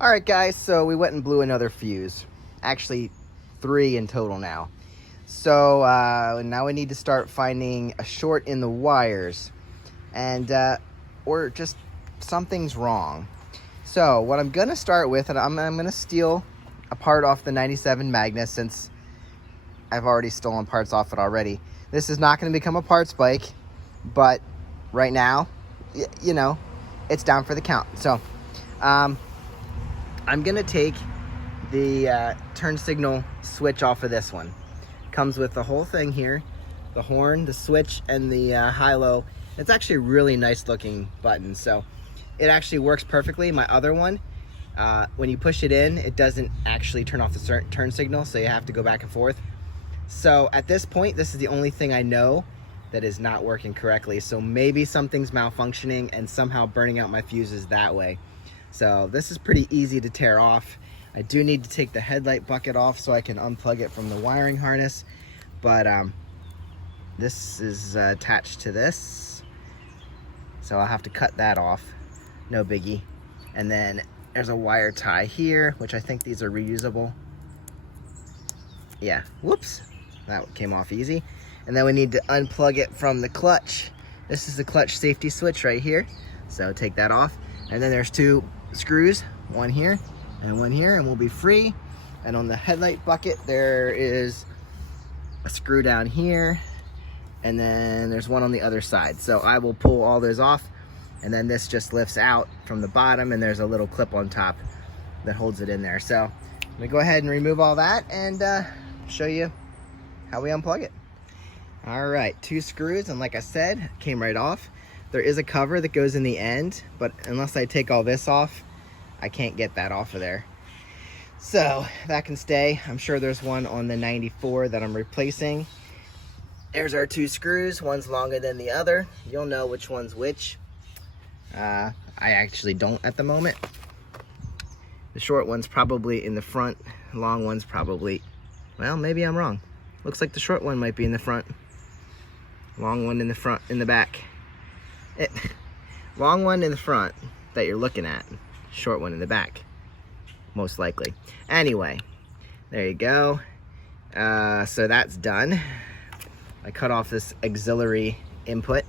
All right, guys, so we went and blew another fuse. Actually, 3 in total now. So now we need to start finding a short in the wires, and or just something's wrong. So what I'm gonna start with, and I'm gonna steal a part off the 97 Magna, since I've already stolen parts off it already. This is not gonna become a parts bike, but right now, you know, it's down for the count. So I'm gonna take the turn signal switch off of this one. Comes with the whole thing here, the horn, the switch, and the high-low. It's actually a really nice looking button, so it actually works perfectly. My other one, when you push it in, it doesn't actually turn off the turn signal, so you have to go back and forth. So at this point, this is the only thing I know that is not working correctly. So maybe something's malfunctioning and somehow burning out my fuses that way. So this is pretty easy to tear off. I do need to take the headlight bucket off so I can unplug it from the wiring harness, but this is attached to this, so I'll have to cut that off. No biggie. And then there's a wire tie here, which I think these are reusable. Yeah, whoops, that came off easy. And then we need to unplug it from the clutch. This is the clutch safety switch right here, so take that off. And then there's 2 screws, one here and one here, and we'll be free. And on the headlight bucket, there is a screw down here, and then there's one on the other side. So I will pull all those off, and then this just lifts out from the bottom, and there's a little clip on top that holds it in there. So I'm gonna go ahead and remove all that and show you how we unplug it. All right, 2 screws, and like I said, came right off. There is a cover that goes in the end, but unless I take all this off, I can't get that off of there. So that can stay. I'm sure there's one on the 94 that I'm replacing. There's our 2 screws. One's longer than the other. You'll know which one's which. I actually don't at the moment. The short one's probably in the front. The long one's probably, well, maybe I'm wrong. Looks like the short one might be in the front. Long one in the front, in the back. Long one in the front that you're looking at. Short one in the back, most likely. Anyway, there you go. So that's done. I cut off this auxiliary input.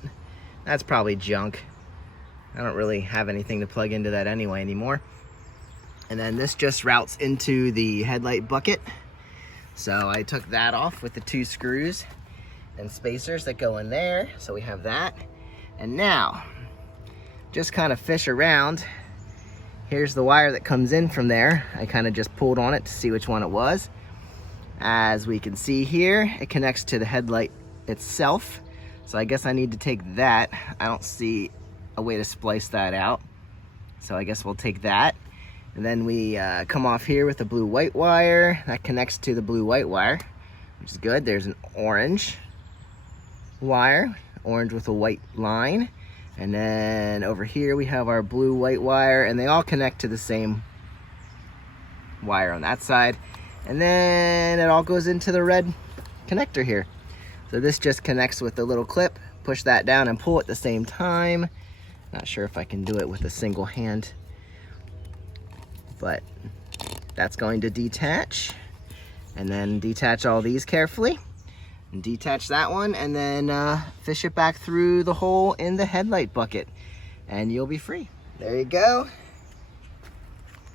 That's probably junk. I don't really have anything to plug into that anyway anymore. And then this just routes into the headlight bucket. So I took that off with the 2 screws and spacers that go in there. So we have that. And now, just kind of fish around. Here's the wire that comes in from there. I kind of just pulled on it to see which one it was. As we can see here, it connects to the headlight itself. So I guess I need to take that. I don't see a way to splice that out. So I guess we'll take that. And then we come off here with the blue-white wire. That connects to the blue-white wire, which is good. There's an orange wire, orange with a white line. And then over here we have our blue-white wire, and they all connect to the same wire on that side. And then it all goes into the red connector here. So this just connects with the little clip. Push that down and pull at the same time. Not sure if I can do it with a single hand, but that's going to detach. And then detach all these carefully. And detach that one, and then fish it back through the hole in the headlight bucket, and you'll be free. There you go.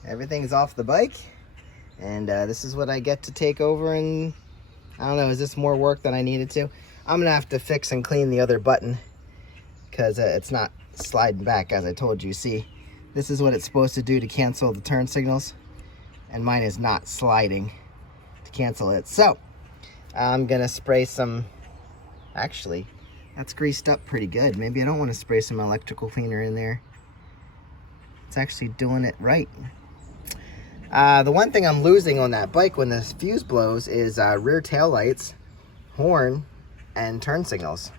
Everything's off the bike, and this is what I get to take over. And I don't know, is this more work than I needed to? I'm gonna have to fix and clean the other button because it's not sliding back, as I told you. See, this is what it's supposed to do to cancel the turn signals, and mine is not sliding to cancel it. So I'm gonna spray some, actually, that's greased up pretty good. Maybe I don't want to spray some electrical cleaner in there. It's actually doing it right. The one thing I'm losing on that bike when the fuse blows is rear tail lights, horn, and turn signals.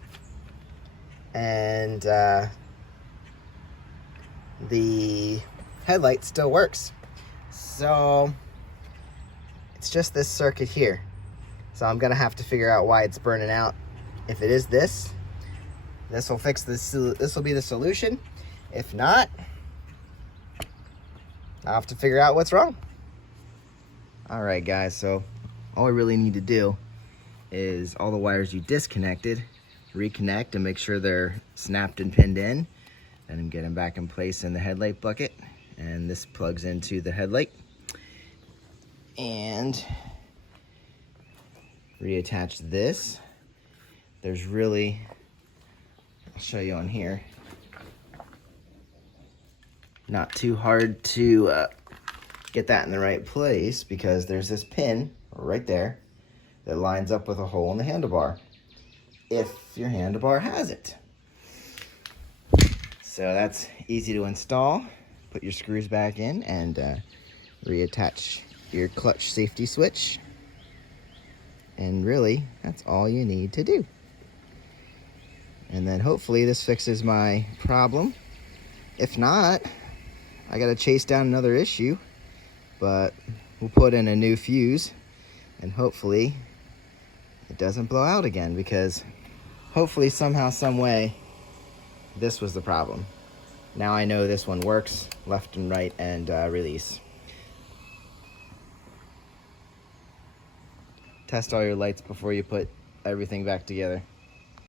And the headlight still works. So it's just this circuit here. So I'm gonna have to figure out why it's burning out. If it is this will fix this. This will be the solution. If not, I'll have to figure out what's wrong. All right, guys, so all I really need to do is all the wires you disconnected, reconnect and make sure they're snapped and pinned in, and get them back in place in the headlight bucket. And this plugs into the headlight. And reattach this. There's really, I'll show you on here, not too hard to get that in the right place, because there's this pin right there that lines up with a hole in the handlebar, if your handlebar has it. So that's easy to install. Put your screws back in and reattach your clutch safety switch. And really, that's all you need to do. And then hopefully this fixes my problem. If not, I gotta chase down another issue, but we'll put in a new fuse and hopefully it doesn't blow out again, because hopefully somehow, some way, this was the problem. Now I know this one works, left and right, and release. Test all your lights before you put everything back together.